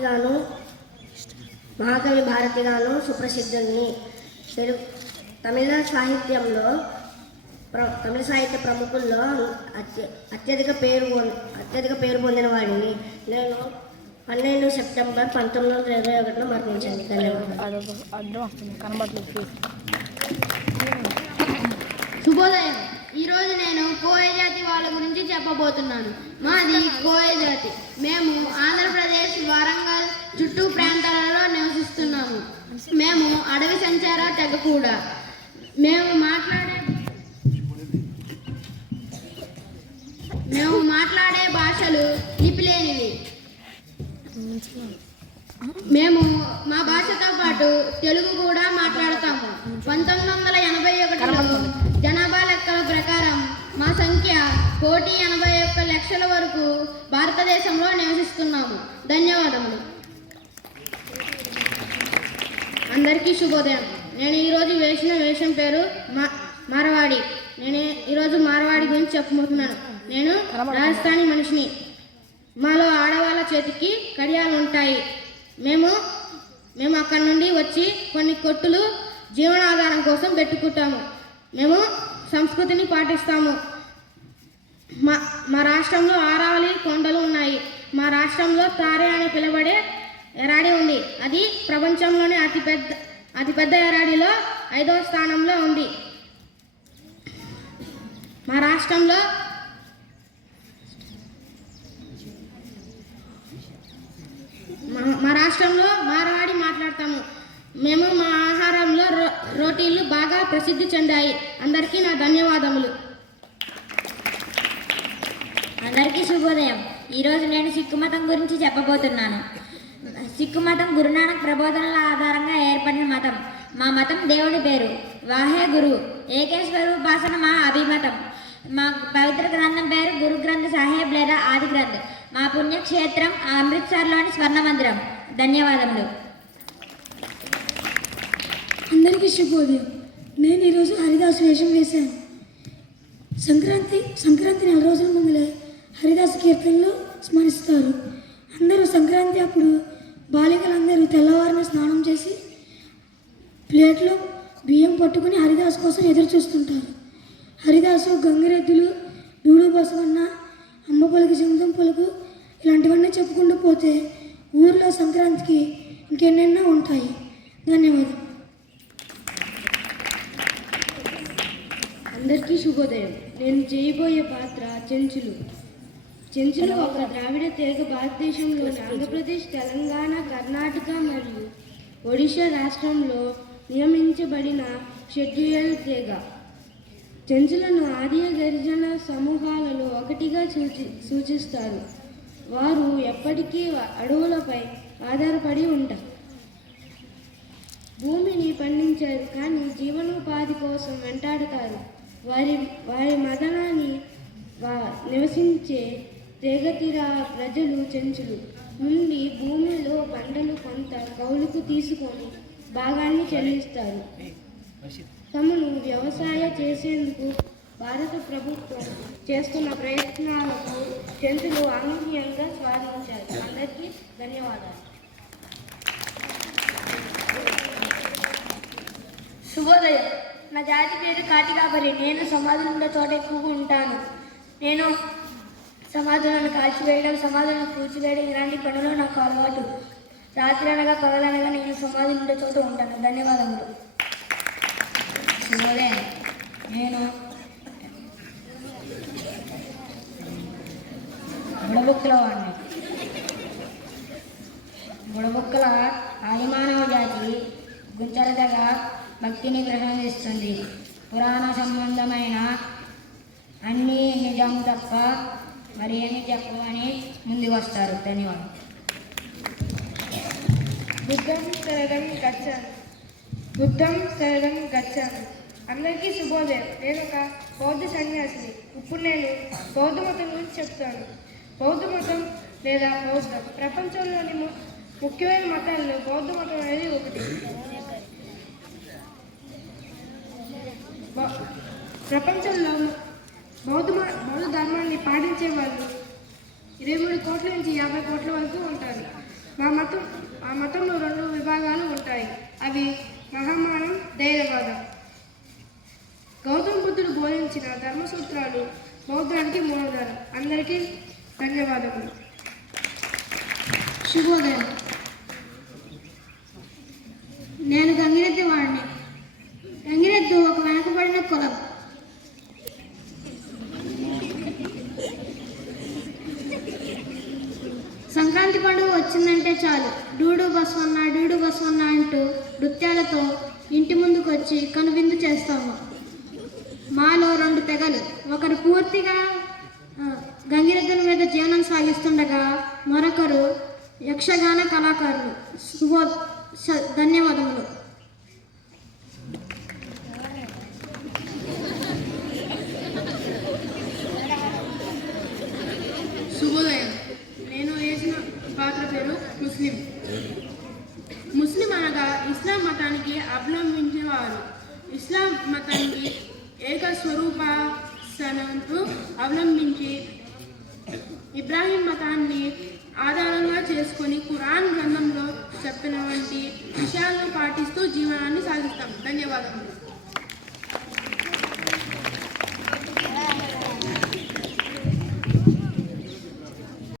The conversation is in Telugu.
భారతిగాను మహాకవి భారతిగాను సుప్రసిద్ధుల్ని. తెలుగు తమిళ సాహిత్యంలో ప్ర తమిళ సాహిత్య ప్రముఖుల్లో అత్య అత్యధిక పేరు పొంద- అత్యధిక పేరు పొందిన వాడిని నేను పన్నెండు సెప్టెంబర్ పంతొమ్మిది వందల ఇరవై ఒకటిలో మరణించాను. ధన్యవాదాలు. శుభోదయం. ఈరోజు నేను కోయ జాతి గురించి చెప్పబోతున్నాను. మాది కోయ జాతి. మేము ఆంధ్రప్రదేశ్ వరంగల్ చుట్టూ ప్రాంతాలలో నివసిస్తున్నాము. మేము అడవి సంచార తెగ కూడా. మేము మాట్లాడే మేము మాట్లాడే భాషలు లిపిలేనివి. మేము మా భాషతో పాటు తెలుగు కూడా మాట్లాడతాము. పంతొమ్మిది వందల ఎనభై ఒకటిలో కోటి ఎనభై ఒక్క లక్షల వరకు భారతదేశంలో నివసిస్తున్నాము. ధన్యవాదములు. అందరికీ శుభోదయం. నేను ఈరోజు వేసిన వేషం పేరు మా మారవాడి. నేను ఈరోజు మారవాడి గురించి చెప్పబోతున్నాను. నేను రాజస్థానీ మనిషిని. మాలో ఆడవాళ్ళ చేతికి కడియాలు ఉంటాయి. మేము మేము అక్కడి నుండి వచ్చి కొన్ని కొట్టులు జీవనాధారం కోసం పెట్టుకుంటాము. మేము సంస్కృతిని పాటిస్తాము. మా మా రాష్ట్రంలో ఆరావళి కొండలు ఉన్నాయి. మా రాష్ట్రంలో తారే అని పిలువబడే ఎరాడి ఉంది. అది ప్రపంచంలోనే అతిపెద్ద అతిపెద్ద ఎరాడిలో ఐదవ స్థానంలో ఉంది. మా రాష్ట్రంలో మా- మా రాష్ట్రంలో మారవాడి మాట్లాడతాము. మేము మా ఆహారంలో రో రోటీలు బాగా ప్రసిద్ధి చెందాయి. అందరికీ నా ధన్యవాదములు. అందరికీ శుభోదయం. ఈరోజు నేను సిక్కు మతం గురించి చెప్పబోతున్నాను. సిక్కు మతం గురునానక్ ప్రబోధనల ఆధారంగా ఏర్పడిన మతం. మా మతం దేవుడి పేరు. వాహే గురు. ఏకేశ్వర ఉపాసన మా అభిమతం. మా పవిత్ర గ్రంథం పేరు గురు గ్రంథ సాహెబ్ లేదా ఆది గ్రంథ్. మా పుణ్యక్షేత్రం అమృత్సర్లోని స్వర్ణ మందిరం ధన్యవాదములు. అందరికీ శుభోదయం. నేను ఈరోజు హరిదాసు వేషం వేశాను. సంక్రాంతి సంక్రాంతి నెల రోజుల ముందులే హరిదాసు గంగిరెద్దులు డూడు బసవన్న అమ్మ పొలకి సింహం పలుకు ఇలాంటివన్నీ చెప్పుకుంటూ పోతే ఊర్లో సంక్రాంతికి ఇంకెన్నెన్నో ఉంటాయి. ధన్యవాదాలు అందరికీ శుభోదయం. నేను చేయబోయే పాత్ర చెంచులు. చెంచులు ఒక ద్రావిడ తెగ భారతదేశంలోని ఆంధ్రప్రదేశ్ తెలంగాణ కర్ణాటక మరియు ఒడిశా రాష్ట్రంలో నియమించబడిన షెడ్యూల్ తెగ. చెంచులను ఆదియ గిరిజన సమూహాలలో ఒకటిగా సూచి సూచిస్తారు వారు ఎప్పటికీ అడవులపై ఆధారపడి ఉంటారు భూమిని పండించారు కానీ జీవనోపాధి కోసం వెంటాడుతారు వారి వారి మదనాన్ని వా- నివసించే తెగతిర ప్రజలు చెంచులు నుండి భూమిలో పంటలు కొంత కౌలుకు తీసుకొని భాగాన్ని చెల్లిస్తారు తమను వ్యవసాయ చేసేందుకు భారత ప్రభుత్వం చేస్తున్న ప్రయత్నాలకు జంతువులు అనూహ్యంగా స్వాగతించారు అందరికీ ధన్యవాదాలు. శుభోదయం. నా జాతి పేరు కాటికాపరి నేను సమాధులు ఉన్న చోట ఎక్కువగా ఉంటాను. నేను సమాధులను కాల్చివేయడం సమాధులను కూల్చివేయడం ఇలాంటి పనులు నాకు అలవాటు. రాత్రి అనగా పగలనగా నేను సమాధులు ఉండే చోట ఉంటాను. ధన్యవాదములు. శుభోదయం నేను బుడబుక్కల వాడిని బుడబుక్కల ఆదిమానవ జాతి గుంచరదగా భక్తిని గ్రహిస్తుంది పురాణ సంబంధమైన అన్నీ నిజం తప్ప మరి ఏమి చెప్పమని ముందుకు వస్తారు. ధన్యవాదాలు బుద్ధం శరణం గచ్చాను బుద్ధం శరణం గచ్చాను అందరికీ శుభోదయం. నేను ఒక బౌద్ధ సన్యాసిని. ఇప్పుడు నేను బౌద్ధ మతం గురించి చెప్తాను. బౌద్ధ మతం లేదా బౌద్ధం? ప్రపంచంలోని ముఖ్యమైన మతాల్లో బౌద్ధ మతం అనేది ఒకటి. బౌ- ప్రపంచంలో బౌద్ధ బౌద్ధ ధర్మాన్ని పాటించే వాళ్ళు ఇరవై మూడు కోట్ల నుంచి యాభై కోట్ల వరకు ఉంటారు. మా మతం ఆ మతంలో రెండు విభాగాలు ఉంటాయి. అవి మహామానం ధైర్యవాదం. గౌతమ బుద్ధుడు బోధించిన ధర్మసూత్రాలు బౌద్ధానికి మూలాధారం. అందరికీ ధన్యవాదములు. శుభోదయం. నేను గంగిరెద్ది వాడిని. గంగిరెద్దు ఒక వెనకబడిన కులం. సంక్రాంతి పండుగ వచ్చిందంటే చాలు. డూడు బస్వన్న డూడు బస్వన్న అంటూ నృత్యాలతో ఇంటి ముందుకు వచ్చి కనువిందు చేస్తాము. మాలో రెండు తెగలు. ఒకరు పూర్తిగా గంగిరెద్దుల మీద జీవనం సాగిస్తుండగా మరొకరు యక్షగాన కళాకారులు. శుభో ధన్యవాదములు. శుభోదయం. నేను వేసిన పాత్ర పేరు ముస్లిం. ముస్లిం అనగా ఇస్లాం మతానికి అవలంబించేవారు ఇస్లాం మతం ఏక అవలంబించి ఇబ్రాహీం మతాన్ని ఆధారంగా చేసుకొని కురాన్ గ్రంథంలో చెప్పిన వంటి విషయాలను పాటిస్తూ జీవనాన్ని సాగిస్తాం. ధన్యవాదములు.